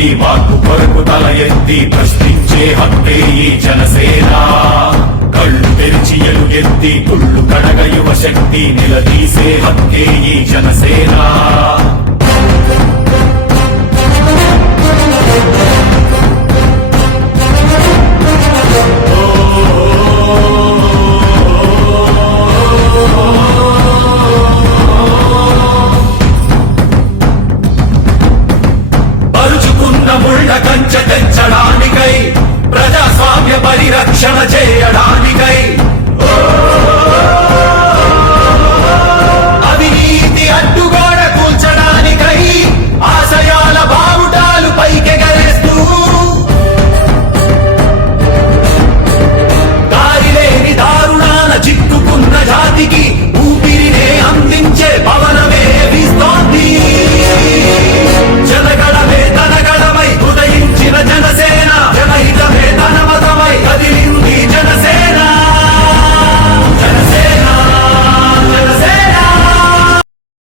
ఈ మార్పు కొరకు తల ఎత్తి ప్రశ్నించే హక్కే ఈ జనసేన. కళ్ళు తెరిచి ఎలుగెత్తి కుళ్ళు కడగ యువ శక్తి నిలదీసే హక్కే ఈ జనసేన. కంచె తెచ్చడానికై ప్రజాస్వామ్య పరిరక్షణ చేయడానికై